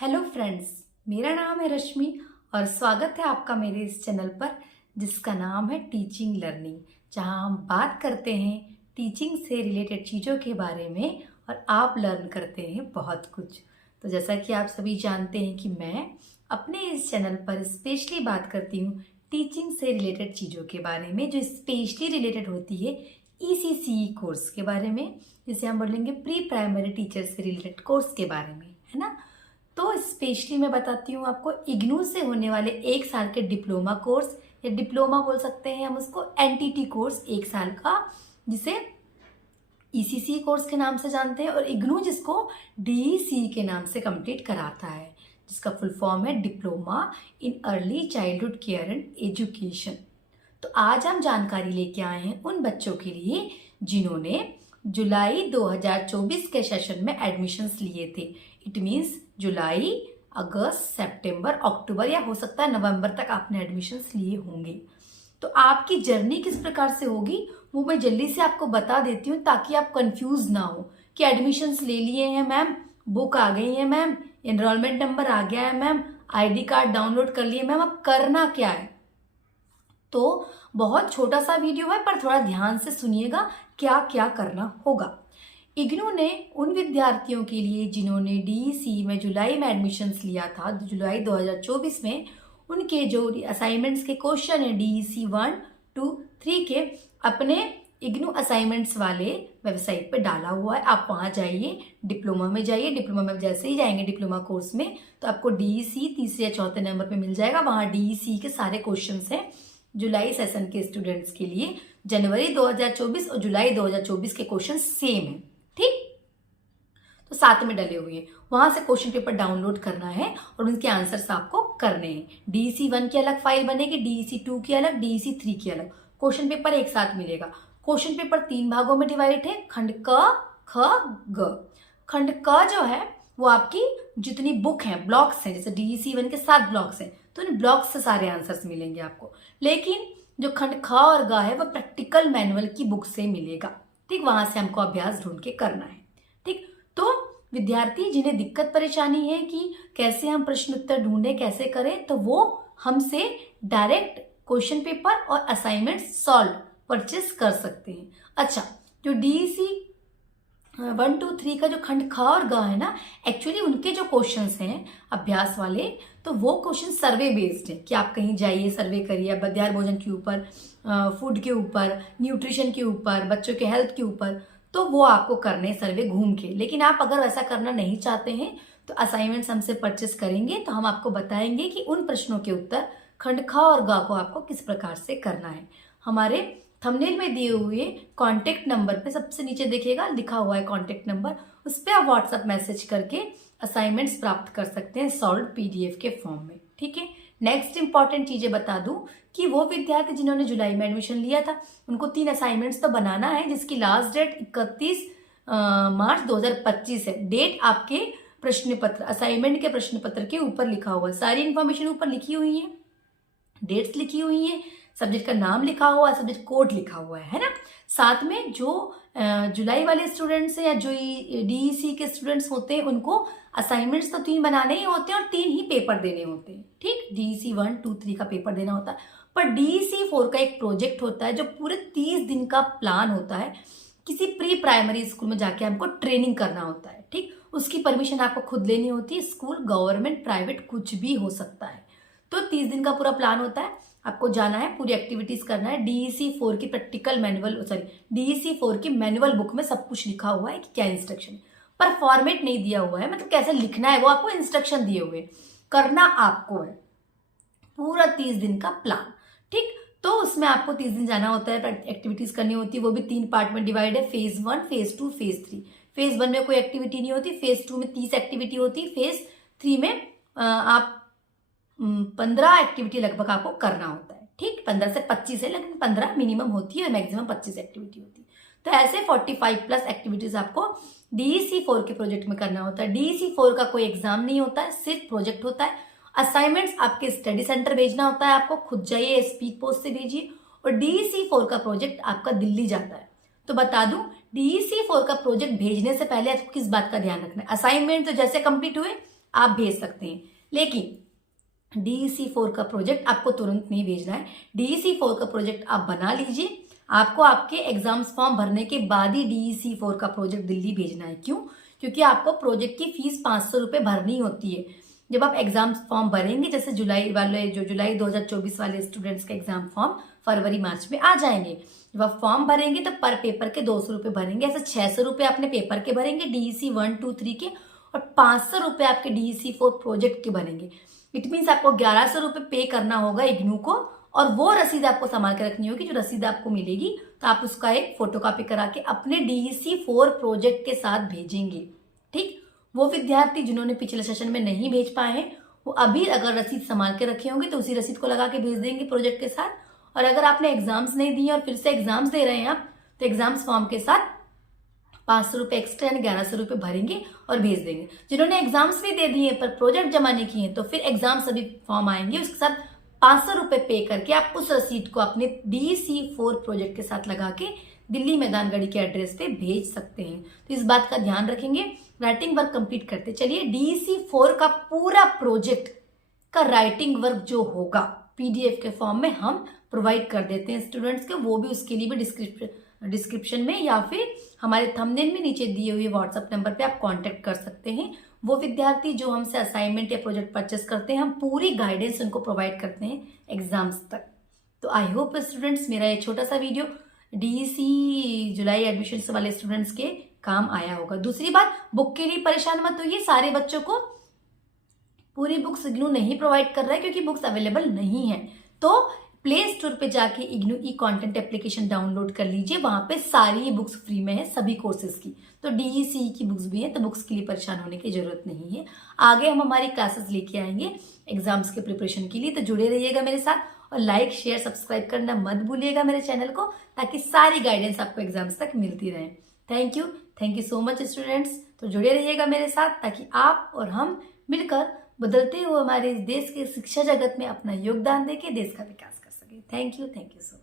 Hello friends, मेरा नाम है रश्मि और स्वागत है आपका मेरे इस चैनल पर जिसका नाम है टीचिंग लर्निंग, जहां हम बात करते हैं टीचिंग से रिलेटेड चीज़ों के बारे में और आप लर्न करते हैं बहुत कुछ। तो जैसा कि आप सभी जानते हैं कि मैं अपने इस चैनल पर स्पेशली बात करती हूँ टीचिंग से रिलेटेड चीज़ों के बारे में, जो स्पेशली रिलेटेड होती है ECCE कोर्स के बारे में, जिसे हम बोलेंगे प्री प्राइमरी टीचर से रिलेटेड कोर्स के बारे में, है ना। तो स्पेशली मैं बताती हूँ आपको इग्नू से होने वाले 1 साल के डिप्लोमा कोर्स, या डिप्लोमा बोल सकते हैं हम उसको, एनटीटी कोर्स 1 साल का, जिसे ECCE कोर्स के नाम से जानते हैं, और इग्नू जिसको DEC के नाम से कंप्लीट कराता है, जिसका फुल फॉर्म है diploma in early childhood care and education. तो आज हम जानकारी लेके आए हैं उन बच्चों के लिए जिन्होंने जुलाई 2024 के सेशन में एडमिशन्स लिए थे। इट मीन्स जुलाई, अगस्त, सितंबर, अक्टूबर या हो सकता है नवंबर तक आपने एडमिशन्स लिए होंगे। तो आपकी जर्नी किस प्रकार से होगी वो मैं जल्दी से आपको बता देती हूँ, ताकि आप कंफ्यूज ना हो कि एडमिशन्स ले लिए हैं मैम, बुक आ गई है मैम, एनरोलमेंट नंबर आ गया है मैम, ID कार्ड डाउनलोड कर लिए मैम, अब करना क्या है। तो बहुत छोटा सा वीडियो है, पर थोड़ा ध्यान से सुनिएगा क्या क्या करना होगा। इग्नू ने उन विद्यार्थियों के लिए जिन्होंने DEC में जुलाई में एडमिशन्स लिया था, जुलाई 2024 में, उनके जो असाइनमेंट्स के क्वेश्चन है DEC 1, 2, 3 के, अपने इग्नू असाइनमेंट्स वाले वेबसाइट पे डाला हुआ है। आप वहाँ जाइए, डिप्लोमा में जाइए, डिप्लोमा में जैसे ही जाएंगे डिप्लोमा कोर्स में तो आपको DEC 3 या 4 नंबर पे मिल जाएगा। वहाँ DEC के सारे क्वेश्चन हैं जुलाई सेशन के स्टूडेंट्स के लिए। जनवरी 2024 और जुलाई 2024 के क्वेश्चन सेम है, ठीक, तो साथ में डले हुए हैं। वहां से क्वेश्चन पेपर डाउनलोड करना है और उनके आंसर्स आपको करने हैं। DEC 1 की अलग फाइल बनेगी, DEC 2 की अलग, DEC 3 की अलग। क्वेश्चन पेपर एक साथ मिलेगा। क्वेश्चन पेपर 3 भागों में डिवाइड है, खंड क, ख, ग। खंड क जो है वो आपकी जितनी बुक है, ब्लॉक्स हैं, जैसे DEC 1 के 7 ब्लॉक्स हैं, तो इन ब्लॉक्स से सारे आंसर्स मिलेंगे आपको। लेकिन जो खंड ख और ग है वो प्रैक्टिकल मैनुअल की बुक से मिलेगा, ठीक, वहां से हमको अभ्यास ढूंढ के करना है, ठीक। तो विद्यार्थी जिन्हें दिक्कत परेशानी है कि कैसे हम प्रश्न उत्तर ढूंढे, कैसे करें, तो वो हमसे डायरेक्ट क्वेश्चन पेपर और असाइनमेंट सॉल्व परचेस कर सकते हैं। अच्छा, जो DEC 1, 2, 3 का जो खंड ख और ग है ना, एक्चुअली उनके जो क्वेश्चंस हैं अभ्यास वाले, तो वो क्वेश्चन सर्वे बेस्ड है कि आप कहीं जाइए, सर्वे करिए, मध्याह्न भोजन के ऊपर, फूड के ऊपर, न्यूट्रिशन के ऊपर, बच्चों के हेल्थ के ऊपर, तो वो आपको करने सर्वे घूम के। लेकिन आप अगर वैसा करना नहीं चाहते हैं तो असाइनमेंट्स हमसे परचेस करेंगे तो हम आपको बताएंगे कि उन प्रश्नों के उत्तर खंड ख और ग को आपको किस प्रकार से करना है। हमारे थंबनेल में दिए हुए कॉन्टेक्ट नंबर पे सबसे नीचे देखिएगा, लिखा हुआ है कॉन्टेक्ट नंबर, उस पर आप व्हाट्सएप मैसेज करके असाइनमेंट्स प्राप्त कर सकते हैं सॉल्व PDF के फॉर्म में, ठीक है। नेक्स्ट इंपॉर्टेंट चीजें बता दूं कि वो विद्यार्थी जिन्होंने जुलाई में एडमिशन लिया था उनको 3 असाइनमेंट्स तो बनाना है, जिसकी लास्ट डेट 31 मार्च 2025 है। डेट आपके प्रश्न पत्र, असाइनमेंट के प्रश्न पत्र के ऊपर लिखा हुआ है, सारी इंफॉर्मेशन ऊपर लिखी हुई है, डेट्स लिखी हुई है, सब्जेक्ट का नाम लिखा हुआ है, सब्जेक्ट कोड लिखा हुआ है ना। साथ में जो जुलाई वाले स्टूडेंट्स हैं या जो DEC के स्टूडेंट्स होते हैं उनको असाइनमेंट्स तो 3 बनाने ही होते हैं और 3 ही पेपर देने होते हैं, ठीक। DEC 1, 2, 3 का पेपर देना होता है, पर DEC 4 का एक प्रोजेक्ट होता है जो पूरे 30 दिन का प्लान होता है। किसी प्री प्राइमरी स्कूल में जाके हमको ट्रेनिंग करना होता है, ठीक। उसकी परमिशन आपको खुद लेनी होती है, स्कूल, गवर्नमेंट, प्राइवेट, कुछ भी हो सकता है। तो 30 दिन का पूरा प्लान होता है, आपको जाना है, पूरी एक्टिविटीज करना है। DEC 4 की प्रैक्टिकल मैनुअल, DEC 4 की मैनुअल बुक में सब कुछ लिखा हुआ है कि क्या इंस्ट्रक्शन, पर फॉर्मेट नहीं दिया हुआ है, मतलब कैसे लिखना है वो आपको इंस्ट्रक्शन दिए हुए, करना आपको है पूरा 30 दिन का प्लान, ठीक। तो उसमें आपको 30 दिन जाना होता है, एक्टिविटीज करनी होती है, वो भी 3 पार्ट में डिवाइड है, फेज 1, फेज 2, फेज 3। फेज 1 में कोई एक्टिविटी नहीं होती, फेज 2 में 30 एक्टिविटी होती, फेज 3 में आप 15 एक्टिविटी लगभग आपको करना होता है, ठीक। 15 से 25 है, लेकिन 15 मिनिमम होती है और मैक्सिमम 25 एक्टिविटी होती है। तो ऐसे 45+ एक्टिविटीज आपको DEC 4 के प्रोजेक्ट में करना होता है। DEC 4 का कोई एग्जाम नहीं होता है, सिर्फ प्रोजेक्ट होता है। असाइनमेंट्स आपके स्टडी सेंटर भेजना होता है, आपको खुद जाइए, स्पीड पोस्ट से भेजिए। और DEC 4 का प्रोजेक्ट आपका दिल्ली जाता है। तो बता दूं, DEC 4 का प्रोजेक्ट भेजने से पहले आपको किस बात का ध्यान रखना है। असाइनमेंट तो जैसे कंप्लीट हुए आप भेज सकते हैं। लेकिन DEC 4 का प्रोजेक्ट आपको तुरंत नहीं भेजना है। DEC 4 का प्रोजेक्ट आप बना लीजिए, आपको आपके एग्जाम्स फॉर्म भरने के बाद ही DEC 4 का प्रोजेक्ट दिल्ली भेजना है। क्यों? क्योंकि आपको प्रोजेक्ट की फीस 500 रुपये भरनी होती है। जब आप एग्जाम फॉर्म भरेंगे, जैसे जुलाई 2024 वाले स्टूडेंट्स के एग्जाम फॉर्म फरवरी मार्च में आ जाएंगे, जब आप फॉर्म भरेंगे तो पर पेपर के 200 रुपये भरेंगे। ऐसे 600 रुपये आपने पेपर के भरेंगे DEC 1, 2, 3 के, और 500 रुपये आपके DEC 4 प्रोजेक्ट के भरेंगे। इट मीन्स आपको 1100 रुपये पे करना होगा इग्नू को, और वो रसीद आपको संभाल के रखनी होगी। जो रसीद आपको मिलेगी तो आप उसका एक फोटोकॉपी करा के अपने DEC 4 प्रोजेक्ट के साथ भेजेंगे। ठीक, वो विद्यार्थी जिन्होंने पिछले सेशन में नहीं भेज पाए हैं, वो अभी अगर रसीद संभाल के रखे होंगे तो उसी रसीद को लगा के भेज देंगे प्रोजेक्ट के साथ। और अगर आपने एग्जाम्स नहीं दिए और फिर से एग्जाम्स दे रहे हैं आप, तो एग्जाम्स फॉर्म के साथ 500 रुपये एक्स्ट्रा यानी 1100 रुपये भरेंगे और भेज देंगे। जिन्होंने एग्जाम्स भी दे दिए पर प्रोजेक्ट जमा नहीं किए तो फिर एग्जाम्स अभी फॉर्म आएंगे, उसके साथ 500 रुपये पे करके आप उस रसीद को अपने DEC 4 प्रोजेक्ट के साथ लगा के दिल्ली मैदानगढ़ी के एड्रेस पे भेज सकते हैं। तो इस बात का ध्यान रखेंगे। राइटिंग वर्क कंप्लीट करते चलिए। DEC 4 का पूरा प्रोजेक्ट का राइटिंग वर्क जो होगा PDF के फॉर्म में हम प्रोवाइड कर देते हैं स्टूडेंट्स के। वो भी उसके लिए भी डिस्क्रिप्शन में या फिर हमारे थंबनेल में नीचे दिए हुए व्हाट्सएप नंबर पे आप कांटेक्ट कर सकते हैं। वो विद्यार्थी जो हमसे असाइनमेंट या प्रोजेक्ट परचेस करते हैं, हम पूरी गाइडेंस उनको प्रोवाइड करते हैं एग्जाम्स तक। तो आई होप स्टूडेंट्स मेरा ये छोटा सा वीडियो DEC जुलाई एडमिशन वाले स्टूडेंट्स के काम आया होगा। दूसरी बात, बुक के लिए परेशान मत होइए। सारे बच्चों को पूरी बुक्स इग्नू नहीं प्रोवाइड कर रहा है क्योंकि बुक्स अवेलेबल नहीं है। तो प्ले स्टोर पे जाके इग्नू ई-कंटेंट एप्लीकेशन डाउनलोड कर लीजिए। वहां पे सारी बुक्स फ्री में है सभी कोर्सेज की। तो DEC की बुक्स भी है, तो बुक्स के लिए परेशान होने की जरूरत नहीं है। आगे हम हमारी क्लासेस लेके आएंगे एग्जाम्स के प्रिपरेशन के लिए। तो जुड़े रहिएगा मेरे साथ और लाइक शेयर सब्सक्राइब करना मत भूलिएगा मेरे चैनल को, ताकि सारी गाइडेंस आपको एग्जाम्स तक मिलती रहे। Thank you so much students. तो जुड़े रहिएगा मेरे साथ ताकि आप और हम मिलकर बदलते हुए हमारे देश के शिक्षा जगत में अपना योगदान देके देश का विकास कर सके। Thank you so much.